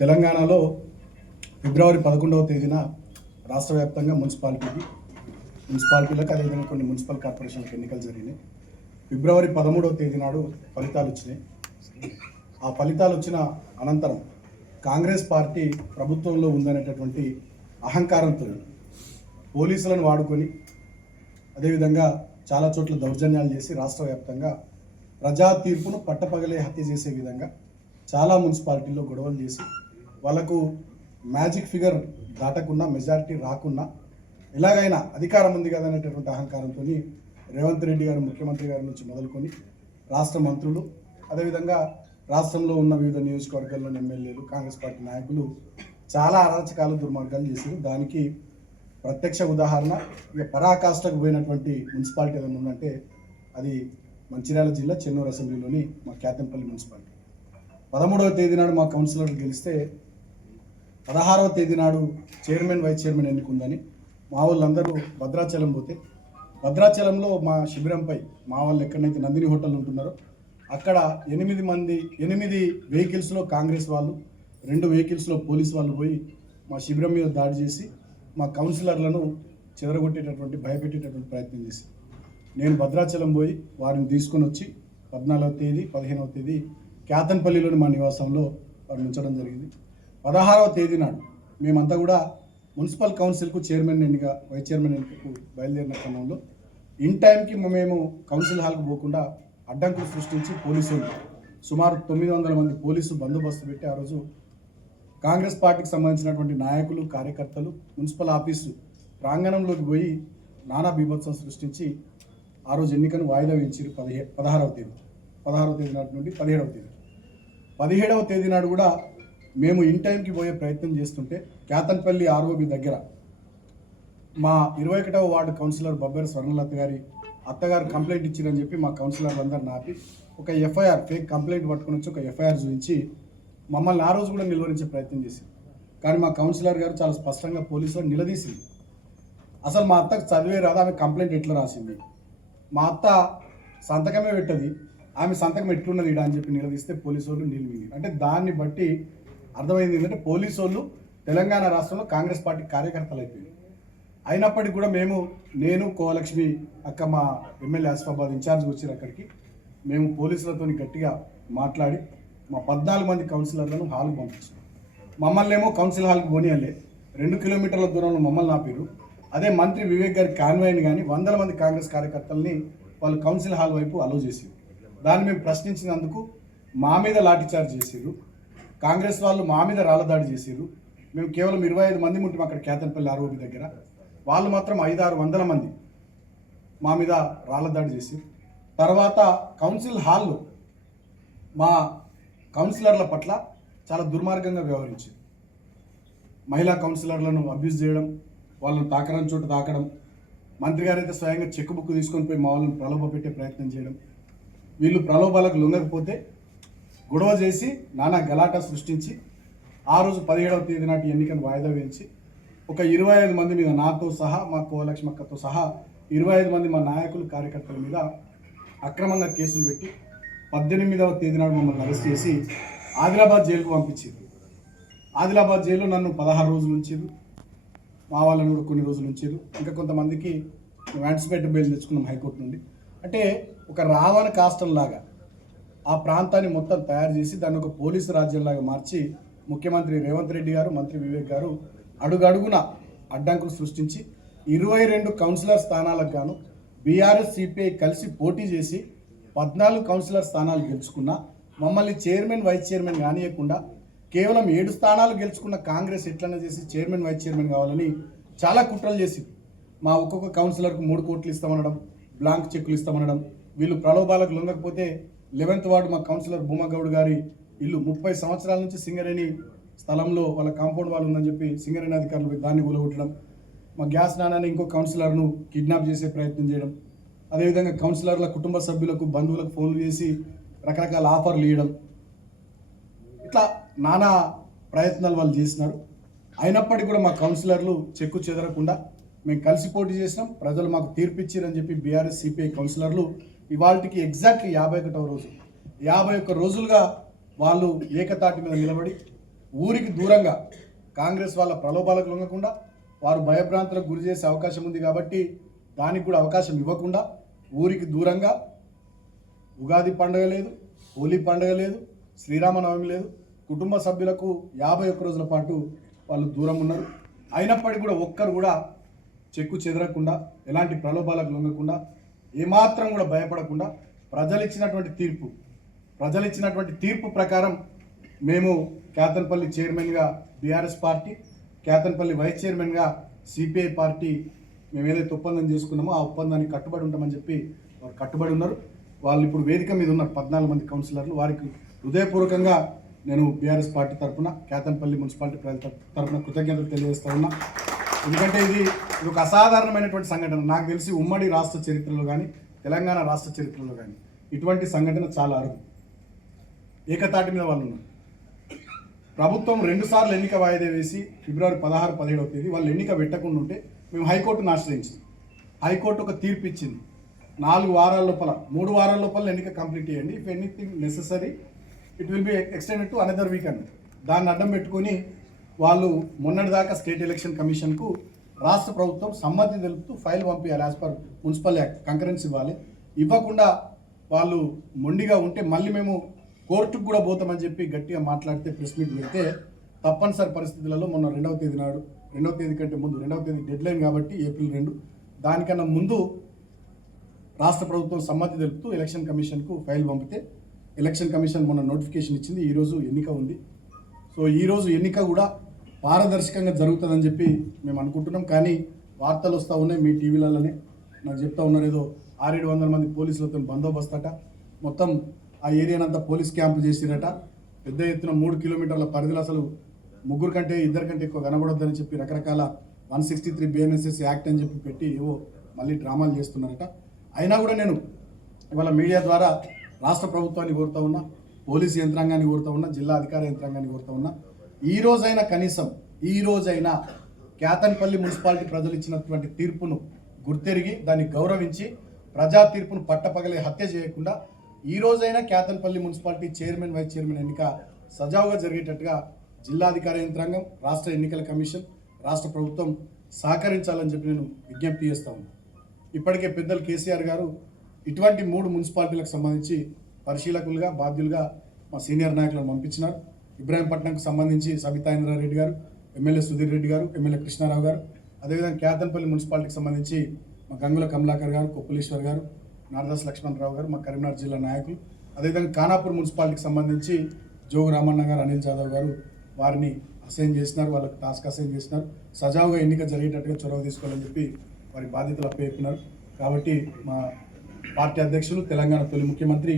తెలంగాణలో ఫిబ్రవరి 11వ తేదీన రాష్ట్ర వ్యాప్తంగా మున్సిపాలిటీలకు అదేవిధంగా కొన్ని మున్సిపల్ కార్పొరేషన్లకు ఎన్నికలు జరిగినాయి. ఫిబ్రవరి 13వ తేదీ నాడు ఫలితాలు వచ్చినాయి. ఆ ఫలితాలు వచ్చిన అనంతరం కాంగ్రెస్ పార్టీ ప్రభుత్వంలో ఉందనేటటువంటి అహంకారంతో పోలీసులను వాడుకొని అదేవిధంగా చాలా చోట్ల దౌర్జన్యాలు చేసి రాష్ట్ర వ్యాప్తంగా ప్రజా తీర్పును పట్టపగలే హత్య చేసే విధంగా చాలా మున్సిపాలిటీల్లో గొడవలు చేసి వాళ్ళకు మ్యాజిక్ ఫిగర్ దాటకుండా మెజారిటీ రాకుండా ఎలాగైనా అధికారం ఉంది కదా అనేటటువంటి అహంకారంతో రేవంత్ రెడ్డి గారు ముఖ్యమంత్రి గారి నుంచి మొదలుకొని రాష్ట్ర మంత్రులు అదేవిధంగా రాష్ట్రంలో ఉన్న వివిధ నియోజకవర్గాల్లోని ఎమ్మెల్యేలు కాంగ్రెస్ పార్టీ నాయకులు చాలా అరాచకాలు దుర్మార్గాలు చేశారు. దానికి ప్రత్యక్ష ఉదాహరణ ఇక పరాకాష్ఠకు పోయినటువంటి మున్సిపాలిటీ ఏదైనా ఉందంటే అది మంచిర్యాల జిల్లా చెన్నూరు అసెంబ్లీలోని మా కేతంపల్లి మున్సిపాలిటీ. 13వ తేదీ నాడు మా కౌన్సిలర్లు గెలిస్తే 16వ తేదీ నాడు చైర్మన్ వైస్ చైర్మన్ ఎన్నికుందని మా వాళ్ళందరూ భద్రాచలం పోతే భద్రాచలంలో మా శిబిరంపై మా వాళ్ళు ఎక్కడైతే నందిని హోటల్ ఉంటున్నారో అక్కడ 8 వెహికల్స్లో కాంగ్రెస్ వాళ్ళు 2 వెహికల్స్లో పోలీసు వాళ్ళు పోయి మా శిబిరం మీద దాడి చేసి మా కౌన్సిలర్లను చెదరగొట్టేటటువంటి భయపెట్టేటటువంటి ప్రయత్నం చేసి నేను భద్రాచలం పోయి వారిని తీసుకొని వచ్చి 14వ తేదీ 15వ తేదీ కేతంపల్లిలోని మా నివాసంలో వారిని ఉంచడం జరిగింది. 16వ తేదీ నాడు మేమంతా కూడా మున్సిపల్ కౌన్సిల్కు చైర్మన్ ఎన్నిక వైస్ చైర్మన్ ఎన్నికకు బయలుదేరిన క్రమంలో ఇన్ టైంకి మేము కౌన్సిల్ హాల్కు పోకుండా అడ్డంకులు సృష్టించి పోలీసులు సుమారు 900 మంది పోలీసు బందోబస్తు పెట్టి ఆ రోజు కాంగ్రెస్ పార్టీకి సంబంధించినటువంటి నాయకులు కార్యకర్తలు మున్సిపల్ ఆఫీసు ప్రాంగణంలోకి పోయి నానా బీభత్సం సృష్టించి ఆ రోజు ఎన్నికను వాయిదా వేయించారు. 16వ తేదీ నాటి నుండి 17వ తేదీ నాడు కూడా మేము ఇన్ టైంకి పోయే ప్రయత్నం చేస్తుంటే కేతన్పల్లి ఆర్ఓబి దగ్గర మా 21వ వార్డు కౌన్సిలర్ బబ్బేరు స్వర్ణలత గారి అత్తగారు కంప్లైంట్ ఇచ్చారని చెప్పి మా కౌన్సిలర్లు అందరూ నాపి ఒక ఎఫ్ఐఆర్ ఫేక్ కంప్లైంట్ పట్టుకుని వచ్చి ఒక ఎఫ్ఐఆర్ చూపించి మమ్మల్ని ఆ రోజు కూడా నిలువరించే ప్రయత్నం చేసింది. కానీ మా కౌన్సిలర్ గారు చాలా స్పష్టంగా పోలీసులు నిలదీసింది. అసలు మా అత్తకు చదివే రాదు, ఆమె కంప్లైంట్ ఎట్లా రాసింది, మా అత్త సంతకమే పెట్టది, ఆమె సంతకం ఎట్లున్నది ఇడా అని చెప్పి నిలదీస్తే పోలీసు వాళ్ళు నిలిమింది. అంటే దాన్ని బట్టి అర్థమైంది ఏంటంటే పోలీసు వాళ్ళు తెలంగాణ రాష్ట్రంలో కాంగ్రెస్ పార్టీ కార్యకర్తలు అయిపోయింది. అయినప్పటికీ కూడా నేను కోలక్ష్మి అక్క మా ఎమ్మెల్యే ఆసిఫాబాద్ ఇన్ఛార్జ్కి వచ్చారు. అక్కడికి మేము పోలీసులతో గట్టిగా మాట్లాడి మా 14 మంది కౌన్సిలర్లను హాల్కి పంపించాం. మమ్మల్ని ఏమో కౌన్సిల్ హాల్కి పోనీయాలే 2 కిలోమీటర్ల దూరంలో మమ్మల్ని ఆపారు. అదే మంత్రి వివేక్ గారి కాన్వాయ్ని కానీ 100 మంది కాంగ్రెస్ కార్యకర్తల్ని వాళ్ళు కౌన్సిల్ హాల్ వైపు అలో చేసారు. దాన్ని మేము ప్రశ్నించినందుకు మా మీద లాఠీచార్జ్ చేసారు. కాంగ్రెస్ వాళ్ళు మా మీద రాళ్ళదాడి చేసారు. మేము కేవలం 25 మంది ఉంటాం అక్కడ కేతన్పల్లి ఆర్ఓబి దగ్గర, వాళ్ళు మాత్రం 500-600 మంది మా మీద రాళ్ళదాడి చేసారు. తర్వాత కౌన్సిల్ హాల్లో మా కౌన్సిలర్ల పట్ల చాలా దుర్మార్గంగా వ్యవహరించారు. మహిళా కౌన్సిలర్లను అబ్యూజ్ చేయడం, వాళ్ళను తాకడం చోట తాకడం, మంత్రి గారు అయితే స్వయంగా చెక్ బుక్ తీసుకొని పోయి మా వాళ్ళని ప్రలోభ పెట్టే ప్రయత్నం చేయడం, వీళ్ళు ప్రలోభాలకు లొంగకపోతే గొడవ చేసి నానా గలాటా సృష్టించి ఆ రోజు 17వ తేదీ నాటి ఎన్నికను వాయిదా వేయించి ఒక 25 మంది మీద నాతో సహా మా కోలక్ష్మక్కతో సహా 25 మంది మా నాయకులు కార్యకర్తల మీద అక్రమంగా కేసులు పెట్టి 18వ తేదీ నాడు మమ్మల్ని అరెస్ట్ చేసి ఆదిలాబాద్ జైలుకు పంపించారు. ఆదిలాబాద్ జైల్లో నన్ను 16 రోజులు ఉంచారు, మా వాళ్ళని కూడా కొన్ని రోజులు ఉంచారు. ఇంకా కొంతమందికి యాంటిసిపేటెడ్ బెయిల్ తెచ్చుకున్నాం హైకోర్టు నుండి. అంటే ఒక రావణ కాష్టం లాగా ఆ ప్రాంతాన్ని మొత్తం తయారు చేసి దాన్ని ఒక పోలీసు రాజ్యంలాగా మార్చి ముఖ్యమంత్రి రేవంత్ రెడ్డి గారు మంత్రి వివేక్ గారు అడుగడుగున అడ్డంకులు సృష్టించి 22 కౌన్సిలర్ స్థానాలకు గాను బీఆర్ఎస్ సిపిఐ కలిసి పోటీ చేసి 14 కౌన్సిలర్ స్థానాలు గెలుచుకున్నా మమ్మల్ని చైర్మన్ వైస్ చైర్మన్ కానియకుండా కేవలం 7 స్థానాలు గెలుచుకున్న కాంగ్రెస్ ఎట్లన్నా చేసి చైర్మన్ వైస్ చైర్మన్ కావాలని చాలా కుట్రలు చేసి మా ఒక్కొక్క కౌన్సిలర్కు 3 కోట్లు ఇస్తామనడం, బ్లాంక్ చెక్కులు ఇస్తామనడం, వీళ్ళు ప్రలోభాలకు లొంగకపోతే 11th వార్డు మా కౌన్సిలర్ భూమగౌడ్ గారి ఇల్లు 30 సంవత్సరాల నుంచి సింగరేణి స్థలంలో వాళ్ళ కాంపౌండ్ వాళ్ళు ఉందని చెప్పి సింగరేణి అధికారులు దాన్ని కూలగొట్టడం, మా గ్యాస్ నానాన్ని ఇంకో కౌన్సిలర్ను కిడ్నాప్ చేసే ప్రయత్నం చేయడం, అదేవిధంగా కౌన్సిలర్ల కుటుంబ సభ్యులకు బంధువులకు ఫోన్లు చేసి రకరకాల ఆఫర్లు ఇవ్వడం, ఇట్లా నానా ప్రయత్నాలు వాళ్ళు చేసినారు. అయినప్పటికీ కూడా మా కౌన్సిలర్లు చెక్కు చెదరకుండా మేము కలిసి పోటీ చేసినాం, ప్రజలు మాకు తీర్పిచ్చారని చెప్పి బీఆర్ఎస్ సిపిఐ కౌన్సిలర్లు ఇవాళకి ఎగ్జాక్ట్లీ 51వ రోజు 51 రోజులుగా వాళ్ళు ఏకతాటి మీద నిలబడి ఊరికి దూరంగా కాంగ్రెస్ వాళ్ళ ప్రలోభాలకు లొంగకుండా వారు భయభ్రాంతులకు గురి చేసే అవకాశం ఉంది కాబట్టి దానికి కూడా అవకాశం ఇవ్వకుండా ఊరికి దూరంగా ఉగాది పండుగ లేదు, హోలీ పండుగ లేదు, శ్రీరామనవమి లేదు, కుటుంబ సభ్యులకు 51 రోజుల పాటు వాళ్ళు దూరం ఉన్నారు. అయినప్పటికీ కూడా ఒక్కరు కూడా చెక్కు చెదరకుండా, ఎలాంటి ప్రలోభాలకు లొంగకుండా, ఏమాత్రం కూడా భయపడకుండా ప్రజలు ఇచ్చినటువంటి తీర్పు ప్రకారం మేము కేతన్పల్లి చైర్మన్గా బీఆర్ఎస్ పార్టీ, కేతన్పల్లి వైస్ చైర్మన్గా సిపిఐ పార్టీ మేము ఏదైతే ఒప్పందం చేసుకున్నామో ఆ ఒప్పందానికి కట్టుబడి ఉంటామని చెప్పి వారు కట్టుబడి ఉన్నారు. వాళ్ళు ఇప్పుడు వేదిక మీద ఉన్నారు 14 మంది కౌన్సిలర్లు. వారికి హృదయపూర్వకంగా నేను బీఆర్ఎస్ పార్టీ తరఫున, కేతన్పల్లి మున్సిపాలిటీ ప్రజల తరఫున కృతజ్ఞతలు తెలియజేస్తా ఉన్నా. ఎందుకంటే ఇది ఒక అసాధారణమైనటువంటి సంఘటన. నాకు తెలిసి ఉమ్మడి రాష్ట్ర చరిత్రలో కానీ, తెలంగాణ రాష్ట్ర చరిత్రలో కానీ ఇటువంటి సంఘటన చాలా అరుదు. ఏకతాటి మీద వాళ్ళు ఉన్నారు. ప్రభుత్వం 2 సార్లు ఎన్నిక వాయిదా వేసి ఫిబ్రవరి 16, 17వ తేదీ వాళ్ళు ఎన్నిక పెట్టకుండా ఉంటే మేము హైకోర్టును ఆశ్రయించింది. హైకోర్టు ఒక తీర్పు ఇచ్చింది. 4 వారాల లోపల, 3 వారాల లోపల ఎన్నిక కంప్లీట్ చేయండి. If anything necessary it will be extended to another week అన్నది. దాన్ని అడ్డం పెట్టుకొని వాళ్ళు మొన్నటిదాకా స్టేట్ ఎలక్షన్ కమిషన్కు రాష్ట్ర ప్రభుత్వం సమ్మతి తెలుపుతూ ఫైల్ పంపించాలి. As per municipal act concurrence ఇవ్వాలి. ఇవ్వకుండా వాళ్ళు మొండిగా ఉంటే మళ్ళీ మేము కోర్టుకు కూడా పోతామని చెప్పి గట్టిగా మాట్లాడితే ప్రెస్ మీట్ పెడితే తప్పనిసరి పరిస్థితులలో మొన్న 2వ తేదీ నాడు, 2వ తేదీ కంటే ముందు, 2వ తేదీ డెడ్ లైన్ కాబట్టి ఏప్రిల్ 2, దానికన్నా ముందు రాష్ట్ర ప్రభుత్వం సమ్మతి తెలుపుతూ ఎలక్షన్ కమిషన్కు ఫైల్ పంపితే ఎలక్షన్ కమిషన్ మొన్న నోటిఫికేషన్ ఇచ్చింది. ఈరోజు ఎన్నిక ఉంది. సో ఈరోజు ఎన్నిక కూడా పారదర్శకంగా జరుగుతుందని చెప్పి మేము అనుకుంటున్నాం. కానీ వార్తలు వస్తూ ఉన్నాయి మీ టీవీలలోనే, నాకు చెప్తా ఉన్నారు ఏదో 600-700 మంది పోలీసులతో బందోబస్తు అట, మొత్తం ఆ ఏరియానంతా పోలీస్ క్యాంపు చేసిరట, పెద్ద ఎత్తున 3 కిలోమీటర్ల పరిధిలో అసలు 3 కంటే 2 కంటే ఎక్కువ కనబడొద్దని చెప్పి రకరకాల 163 BNSS యాక్ట్ అని చెప్పి పెట్టి ఏవో మళ్ళీ డ్రామాలు చేస్తున్నారట. అయినా కూడా నేను ఇవాళ మీడియా ద్వారా రాష్ట్ర ప్రభుత్వాన్ని కోరుతా ఉన్నా, పోలీసు యంత్రాంగాన్ని కోరుతా ఉన్నా, జిల్లా అధికార యంత్రాంగాన్ని కోరుతా ఉన్నా, ఈ రోజైనా కేతన్పల్లి మున్సిపాలిటీ ప్రజలు ఇచ్చినటువంటి తీర్పును గుర్తెరిగి దాన్ని గౌరవించి ప్రజా తీర్పును పట్టపగలే హత్య చేయకుండా ఈ రోజైనా Ketanpalli municipality chairman, vice chairman ఎన్నిక సజావుగా జరిగేటట్టుగా జిల్లాధికార యంత్రాంగం, రాష్ట్ర ఎన్నికల కమిషన్, రాష్ట్ర ప్రభుత్వం సహకరించాలని చెప్పి నేను విజ్ఞప్తి చేస్తా ఉన్నాను. ఇప్పటికే పెద్దలు కేసీఆర్ గారు ఇటువంటి 3 మున్సిపాలిటీలకు సంబంధించి పరిశీలకులుగా, బాధ్యులుగా మా సీనియర్ నాయకులను పంపించినారు. ఇబ్రాహీంపట్నంకు సంబంధించి సబితా ఇంద్రారెడ్డి గారు, ఎమ్మెల్యే సుధీర్ రెడ్డి గారు, ఎమ్మెల్యే కృష్ణారావు గారు, అదేవిధంగా కేతన్పల్లి మున్సిపాలిటీకి సంబంధించి మా గంగుల కమలాకర్ గారు, కొప్పులేశ్వర్ గారు, నారదాస్ లక్ష్మణరావు గారు, మా కరీంనగర్ జిల్లా నాయకులు, అదేవిధంగా ఖానాపూర్ మున్సిపాలిటీకి సంబంధించి జోగు రామన్న గారు, అనిల్ జాదవ్ గారు వారిని అసైన్ చేసినారు, వాళ్ళకి టాస్క్ అసైన్ చేసినారు. సజావుగా ఎన్నిక జరిగేటట్టుగా చొరవ తీసుకోవాలని చెప్పి వారి బాధ్యతలు అప్పచెప్పినారు. కాబట్టి మా పార్టీ అధ్యక్షులు, తెలంగాణ తొలి ముఖ్యమంత్రి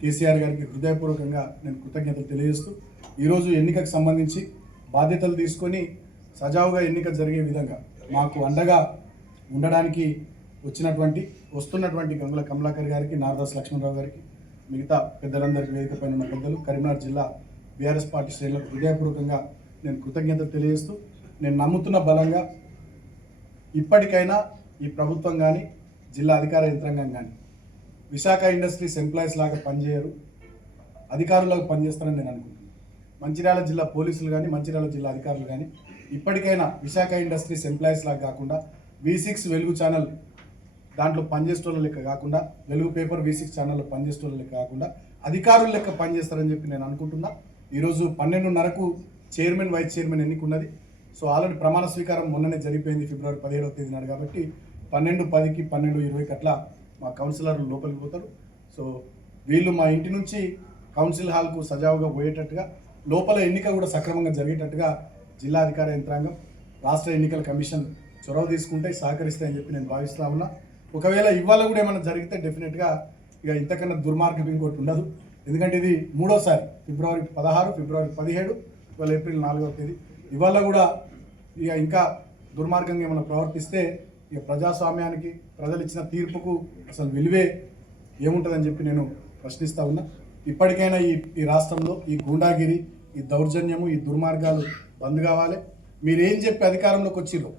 కేసీఆర్ గారికి హృదయపూర్వకంగా నేను కృతజ్ఞతలు తెలియజేస్తూ ఈరోజు ఎన్నికకు సంబంధించి బాధ్యతలు తీసుకొని సజావుగా ఎన్నిక జరిగే విధంగా మాకు అండగా ఉండడానికి వస్తున్నటువంటి గంగుల కమలాకర్ గారికి, నారదాస్ లక్ష్మణరావు గారికి, మిగతా పెద్దలందరికీ వేదిక పైన ఉన్న పెద్దలు, కరీంనగర్ జిల్లా బీఆర్ఎస్ పార్టీ శ్రేణులకు హృదయపూర్వకంగా నేను కృతజ్ఞతలు తెలియజేస్తూ నేను నమ్ముతున్న బలంగా ఇప్పటికైనా ఈ ప్రభుత్వం కానీ, జిల్లా అధికార యంత్రాంగం కానీ విశాఖ ఇండస్ట్రీస్ ఎంప్లాయీస్ లాగా పనిచేయరు, అధికారులకు పనిచేస్తారని నేను అనుకుంటున్నాను. మంచిర్యాల జిల్లా పోలీసులు కానీ, మంచిర్యాల జిల్లా అధికారులు కానీ ఇప్పటికైనా విశాఖ ఇండస్ట్రీస్ ఎంప్లాయీస్ లాగా కాకుండా V6 వెలుగు ఛానల్ దాంట్లో పనిచేసేటోళ్ళ లెక్క కాకుండా, వెలుగు పేపర్ V6 ఛానల్లో పనిచేసేటోళ్ళ లెక్క కాకుండా అధికారుల లెక్క పనిచేస్తారని చెప్పి నేను అనుకుంటున్నా. ఈరోజు 12:30కు చైర్మన్, వైస్ చైర్మన్ ఎన్నికున్నది. సో ఆల్రెడీ ప్రమాణ స్వీకారం మొన్ననే జరిగిపోయింది ఫిబ్రవరి 17వ తేదీ నాడు. కాబట్టి 12:10కి 12:20కి అట్లా మా కౌన్సిలర్లు లోపలికి పోతారు. సో వీళ్ళు మా ఇంటి నుంచి కౌన్సిల్ హాల్కు సజావుగా పోయేటట్టుగా, లోపల ఎన్నిక కూడా సక్రమంగా జరిగేటట్టుగా జిల్లా అధికార యంత్రాంగం, రాష్ట్ర ఎన్నికల కమిషన్ చొరవ తీసుకుంటే సహకరిస్తాయని చెప్పి నేను భావిస్తూ ఉన్నా. ఒకవేళ ఇవాళ కూడా ఏమైనా జరిగితే డెఫినెట్గా ఇక ఇంతకన్నా దుర్మార్గం ఇంకోటి ఉండదు. ఎందుకంటే ఇది 3వసారి, ఫిబ్రవరి 16, ఫిబ్రవరి 17, ఇవాళ ఏప్రిల్ 4వ తేదీ. ఇవాళ కూడా ఇక ఇంకా దుర్మార్గంగా ఏమైనా ప్రవర్తిస్తే ఇక ప్రజాస్వామ్యానికి, ప్రజలు ఇచ్చిన తీర్పుకు అసలు విలువే ఏముంటుందని చెప్పి నేను ప్రశ్నిస్తూ ఉన్నా. ఇప్పటికైనా ఈ రాష్ట్రంలో ఈ గూండాగిరి, ఈ దౌర్జన్యము, ఈ దుర్మార్గాలు బంద్ కావాలి. మీరేం చెప్పి అధికారంలోకి వచ్చిర్రో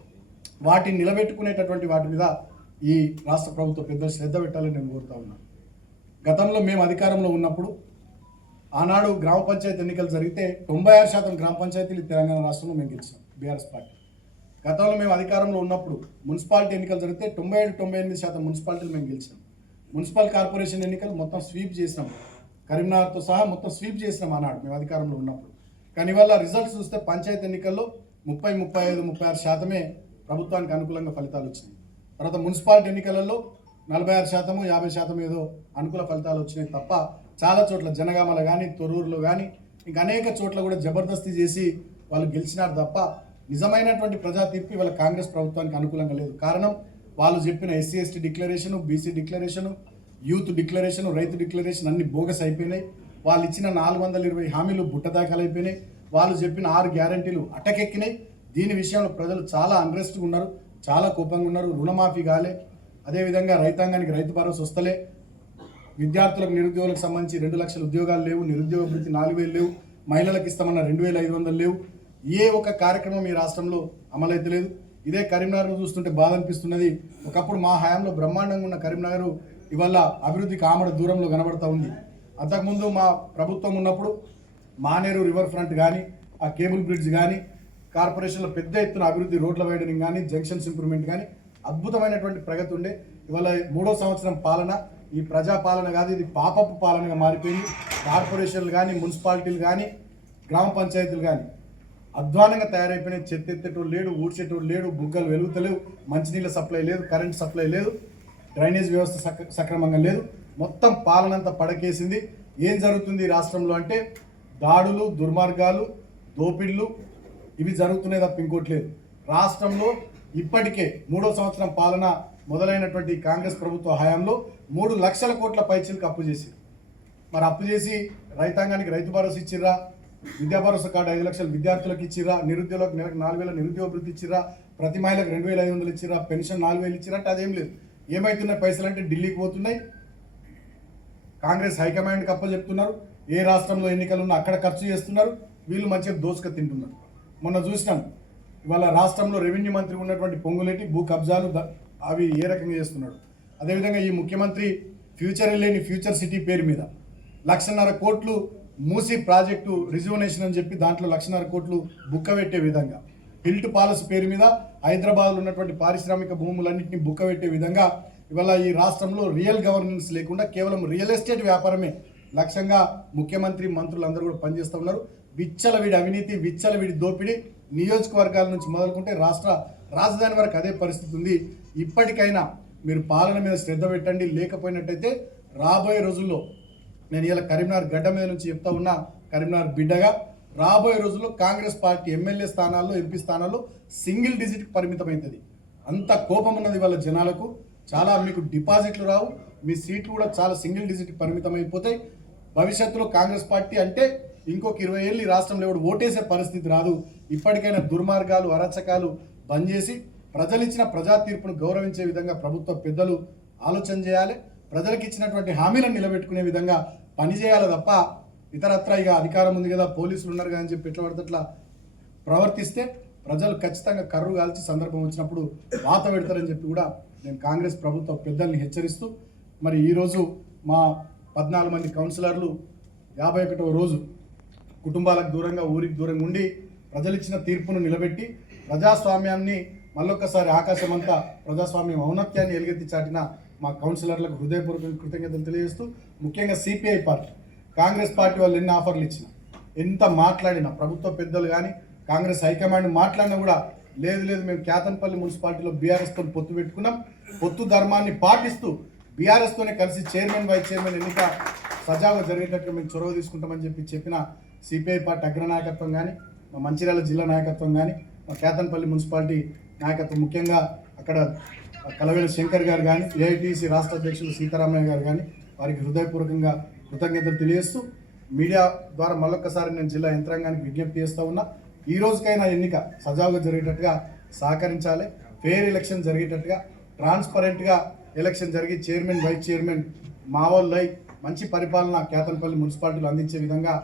వాటిని నిలబెట్టుకునేటటువంటి వాటి మీద ఈ రాష్ట్ర ప్రభుత్వ పెద్దలు శ్రద్ధ పెట్టాలని నేను కోరుతా ఉన్నాను. గతంలో మేము అధికారంలో ఉన్నప్పుడు ఆనాడు గ్రామ పంచాయతీ ఎన్నికలు జరిగితే 96% గ్రామ పంచాయతీలు తెలంగాణ రాష్ట్రంలో మేము గెలిచాం బీఆర్ఎస్ పార్టీ. గతంలో మేము అధికారంలో ఉన్నప్పుడు మున్సిపాలిటీ ఎన్నికలు జరిగితే 97-98% మున్సిపాలిటీలు మేము గెలిచాం. మున్సిపల్ కార్పొరేషన్ ఎన్నికలు మొత్తం స్వీప్ చేసినాం, కరీంనగర్తో సహా మొత్తం స్వీప్ చేసినాం ఆనాడు మేము అధికారంలో ఉన్నప్పుడు. కానీ ఇవాళ రిజల్ట్స్ చూస్తే పంచాయతీ ఎన్నికల్లో 30-35-36% ప్రభుత్వానికి అనుకూలంగా ఫలితాలు వచ్చినాయి. తర్వాత మున్సిపాలిటీ ఎన్నికలలో 46%, 50% ఏదో అనుకూల ఫలితాలు వచ్చినాయి తప్ప చాలా చోట్ల జనగామల కానీ, తొర్రూరులో కానీ, ఇంకా అనేక చోట్ల కూడా జబర్దస్తి చేసి వాళ్ళు గెలిచినారు తప్ప నిజమైనటువంటి ప్రజా తీర్పు ఇవాళ కాంగ్రెస్ ప్రభుత్వానికి అనుకూలంగా లేదు. కారణం వాళ్ళు చెప్పిన SC ST declaration, BC declaration, youth declaration, రైతు డిక్లరేషన్ అన్ని బోగస్ అయిపోయినాయి. వాళ్ళు ఇచ్చిన 420 హామీలు బుట్టదాఖలు అయిపోయినాయి. వాళ్ళు చెప్పిన 6 గ్యారంటీలు అటకెక్కినాయి. దీని విషయంలో ప్రజలు చాలా అన్రెస్ట్గా ఉన్నారు, చాలా కోపంగా ఉన్నారు. రుణమాఫీ కాలే, అదేవిధంగా రైతాంగానికి రైతు భరోసా వస్తలే, విద్యార్థులకు నిరుద్యోగులకు సంబంధించి 2 లక్షల ఉద్యోగాలు లేవు, నిరుద్యోగ వృత్తి 4,000 లేవు, మహిళలకు ఇస్తామన్న 2,500 లేవు. ఏ ఒక్క కార్యక్రమం ఈ రాష్ట్రంలో అమలైతే లేదు. ఇదే కరీంనగర్ను చూస్తుంటే బాధ అనిపిస్తున్నది. ఒకప్పుడు మా హయాంలో బ్రహ్మాండంగా ఉన్న కరీంనగర్ ఇవాళ అభివృద్ధికి ఆమడ దూరంలో కనబడతా ఉంది. అంతకుముందు మా ప్రభుత్వం ఉన్నప్పుడు మానేరు రివర్ ఫ్రంట్ కానీ, ఆ కేబుల్ బ్రిడ్జ్ కానీ, కార్పొరేషన్లో పెద్ద ఎత్తున అభివృద్ధి, రోడ్ల వైడనింగ్ కానీ, జంక్షన్స్ ఇంప్రూవ్మెంట్ కానీ అద్భుతమైనటువంటి ప్రగతి ఉండే. ఇవాళ 3వ సంవత్సరం పాలన ఈ ప్రజా పాలన కాదు, ఇది పాపపు పాలనగా మారిపోయింది. కార్పొరేషన్లు కానీ, మున్సిపాలిటీలు కానీ, గ్రామ పంచాయతీలు కానీ అధ్వానంగా తయారైపోయినాయి. చెత్త ఎత్తేటోడు లేడు, ఊడ్చేటోడు లేడు, బుగ్గలు వెలుగుతలేవు, మంచినీళ్ళ సప్లై లేదు, కరెంట్ సప్లై లేదు, డ్రైనేజ్ వ్యవస్థ సక్రమంగా లేదు. మొత్తం పాలనంతా పడకేసింది. ఏం జరుగుతుంది ఈ రాష్ట్రంలో అంటే దాడులు, దుర్మార్గాలు, దోపిళ్ళు ఇవి జరుగుతున్నాయి తప్ప ఇంకోటి లేదు. రాష్ట్రంలో ఇప్పటికే 3వ సంవత్సరం పాలన మొదలైనటువంటి కాంగ్రెస్ ప్రభుత్వ హయాంలో 3 లక్షల కోట్ల పైచీలకు అప్పు చేసి, మరి అప్పు చేసి రైతాంగానికి రైతు భరోసా ఇచ్చిర్రా, విద్యా భరోసా కార్డు 5 లక్షలు విద్యార్థులకు ఇచ్చిర్రా, నిరుద్యోగులకు నెలకు 4,000 నిరుద్యోగ వృత్తి ఇచ్చిర్రా, ప్రతి మహిళకు 2,500 ఇచ్చిర్రా, పెన్షన్ 4,000 ఇచ్చిర్రా అంటే అదేం లేదు. ఏమవుతున్నాయి పైసలు అంటే ఢిల్లీకి పోతున్నాయి, కాంగ్రెస్ హైకమాండ్కి అప్పలు చెప్తున్నారు, ఏ రాష్ట్రంలో ఎన్నికలు ఉన్నా అక్కడ ఖర్చు చేస్తున్నారు, వీళ్ళు మంచిగా దోసుక తింటున్నారు. మొన్న చూసినాం ఇవాళ రాష్ట్రంలో రెవెన్యూ మంత్రి ఉన్నటువంటి పొంగులేటి భూ కబ్జాలు అవి ఏ రకంగా చేస్తున్నాడు. అదేవిధంగా ఈ ముఖ్యమంత్రి ఫ్యూచర్ లేని ఫ్యూచర్ సిటీ పేరు మీద 1,50,000 కోట్లు మూసీ ప్రాజెక్టు రిజర్వేషన్ అని చెప్పి దాంట్లో 1,50,000 కోట్లు బుక్క పెట్టే విధంగా, హిల్ట్ పాలసీ పేరు మీద హైదరాబాద్లో ఉన్నటువంటి పారిశ్రామిక భూములన్నింటినీ బుక్క పెట్టే విధంగా ఇవాళ ఈ రాష్ట్రంలో రియల్ గవర్నెన్స్ లేకుండా కేవలం రియల్ ఎస్టేట్ వ్యాపారమే లక్ష్యంగా ముఖ్యమంత్రి మంత్రులు అందరూ కూడా పనిచేస్తూ ఉన్నారు. విచ్చలవిడి అవినీతి, విచ్చలవిడి దోపిడీ, నియోజకవర్గాల నుంచి మొదలుకుంటే రాష్ట్ర రాజధాని వరకు అదే పరిస్థితి ఉంది. ఇప్పటికైనా మీరు పాలన మీద శ్రద్ధ పెట్టండి. లేకపోయినట్టయితే రాబోయే రోజుల్లో, నేను ఇలా కరీంనగర్ గడ్డ మీద నుంచి చెప్తా ఉన్నా, కరీంనగర్ బిడ్డగా, రాబోయే రోజుల్లో కాంగ్రెస్ పార్టీ ఎమ్మెల్యే స్థానాల్లో, ఎంపీ స్థానాల్లో సింగిల్ డిజిట్కి పరిమితమవుతుంది. అంత కోపం ఉన్నది వాళ్ళ జనాలకు. చాలా మీకు డిపాజిట్లు రావు, మీ సీట్లు కూడా చాలా సింగిల్ డిజిట్కి పరిమితం అయిపోతాయి. భవిష్యత్తులో కాంగ్రెస్ పార్టీ అంటే ఇంకొక 20 ఏళ్ళు ఈ రాష్ట్రంలో ఎవడు ఓటేసే పరిస్థితి రాదు. ఇప్పటికైనా దుర్మార్గాలు, అరాచకాలు బంద్ చేసి ప్రజలు ఇచ్చిన ప్రజా తీర్పును గౌరవించే విధంగా ప్రభుత్వ పెద్దలు ఆలోచన చేయాలి. ప్రజలకు ఇచ్చినటువంటి హామీలను నిలబెట్టుకునే విధంగా పనిచేయాలి తప్ప ఇతరత్ర ఇక అధికారం ఉంది కదా, పోలీసులు ఉన్నారు కదా అని చెప్పి ఎట్లా పడితే అట్లా ప్రవర్తిస్తే ప్రజలు ఖచ్చితంగా కర్రు కాల్చి సందర్భం వచ్చినప్పుడు వాత పెడతారని చెప్పి కూడా నేను కాంగ్రెస్ ప్రభుత్వ పెద్దల్ని హెచ్చరిస్తూ, మరి ఈరోజు మా 14 మంది కౌన్సిలర్లు 51వ రోజు కుటుంబాలకు దూరంగా, ఊరికి దూరంగా ఉండి ప్రజలు ఇచ్చిన తీర్పును నిలబెట్టి ప్రజాస్వామ్యాన్ని మళ్ళొక్కసారి ఆకాశమంతా ప్రజాస్వామ్యం ఔన్నత్యాన్ని ఎలుగెత్తి చాటిన మా కౌన్సిలర్లకు హృదయపూర్వక కృతజ్ఞతలు తెలియజేస్తూ, ముఖ్యంగా సిపిఐ పార్టీ, కాంగ్రెస్ పార్టీ వాళ్ళు ఎన్ని ఆఫర్లు ఇచ్చినా, ఎంత మాట్లాడినా, ప్రభుత్వ పెద్దలు కానీ కాంగ్రెస్ హైకమాండ్ మాట్లాడినా కూడా లేదు మేము కేతన్పల్లి మున్సిపాలిటీలో బీఆర్ఎస్తో పొత్తు పెట్టుకున్నాం, పొత్తు ధర్మాన్ని పాటిస్తూ బీఆర్ఎస్తోనే కలిసి చైర్మన్, వైస్ చైర్మన్ ఎన్నిక సజావుగా జరిగేటట్లు మేము చొరవ తీసుకుంటామని చెప్పిన సిపిఐ పార్టీ అగ్రనాయకత్వం కానీ, మా మంచిర్యాల జిల్లా నాయకత్వం కానీ, మా కేతన్పల్లి మున్సిపాలిటీ నాయకత్వం, ముఖ్యంగా అక్కడ కలవేల శంకర్ గారు కానీ, ఏఐటీసీ రాష్ట్ర అధ్యక్షులు సీతారామయ్య గారు కానీ, వారికి హృదయపూర్వకంగా కృతజ్ఞతలు తెలియజేస్తూ, మీడియా ద్వారా మళ్ళొక్కసారి నేను జిల్లా యంత్రాంగానికి విజ్ఞప్తి చేస్తూ ఉన్నా, ఈ రోజుకైనా ఎన్నిక సజావుగా జరిగేటట్టుగా సహకరించాలి. ఫెయిర్ ఎలక్షన్ జరిగేటట్టుగా, ట్రాన్స్పరెంట్గా ఎలక్షన్ జరిగి చైర్మన్, వైస్ చైర్మన్ మావోళ్ళై మంచి పరిపాలన కేతన్పల్లి మున్సిపాలిటీలు అందించే విధంగా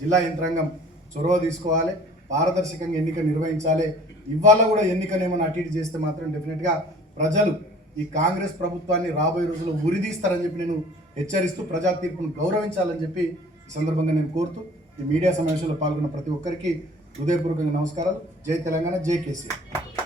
జిల్లా యంత్రాంగం చొరవ తీసుకోవాలి. పారదర్శకంగా ఎన్నిక నిర్వహించాలి. ఇవాళ కూడా ఎన్నికనేమన్నా అటు ఇటు చేస్తే మాత్రం డెఫినెట్గా ప్రజలు ఈ కాంగ్రెస్ ప్రభుత్వాన్ని రాబోయే రోజుల్లో ఉరిదీస్తారని చెప్పి నేను హెచ్చరిస్తూ ప్రజా తీర్పును గౌరవించాలని చెప్పి ఈ సందర్భంగా నేను కోరుతూ ఈ మీడియా సమావేశంలో పాల్గొన్న ప్రతి ఒక్కరికి హృదయపూర్వకంగా నమస్కారాలు. జై తెలంగాణ, జై కేసీఆర్.